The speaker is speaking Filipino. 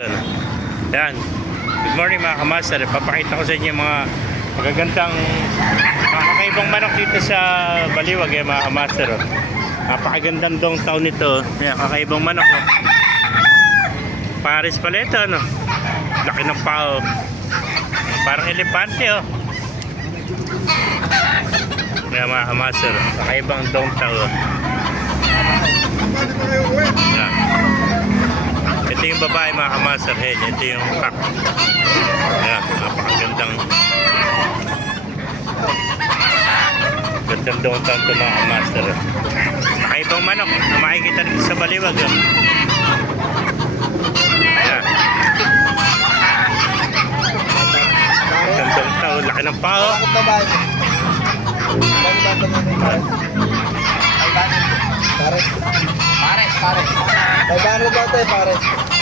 Yan. Good morning mga kamaster. Papakita ko sa inyo mga magagandang mga kakaibang manok dito sa Baliwag mga kamaster. Napakagandang downtown nito. Yan, kakaibang manok. Paris pala ito, ano? Laki ng pao. Parang elepante, oh. Yan mga kamaster. Kakaibang downtown. Yan. Ito yung babae mga kamaster. Ito yung pack. Ayan, napakagandang downtown ito mga kamaster. Kakaibang manok na makikita dito sa Baliwag. Ayan. Gandang tao, laki ng pao. Pares. Pares. Pares. Pares.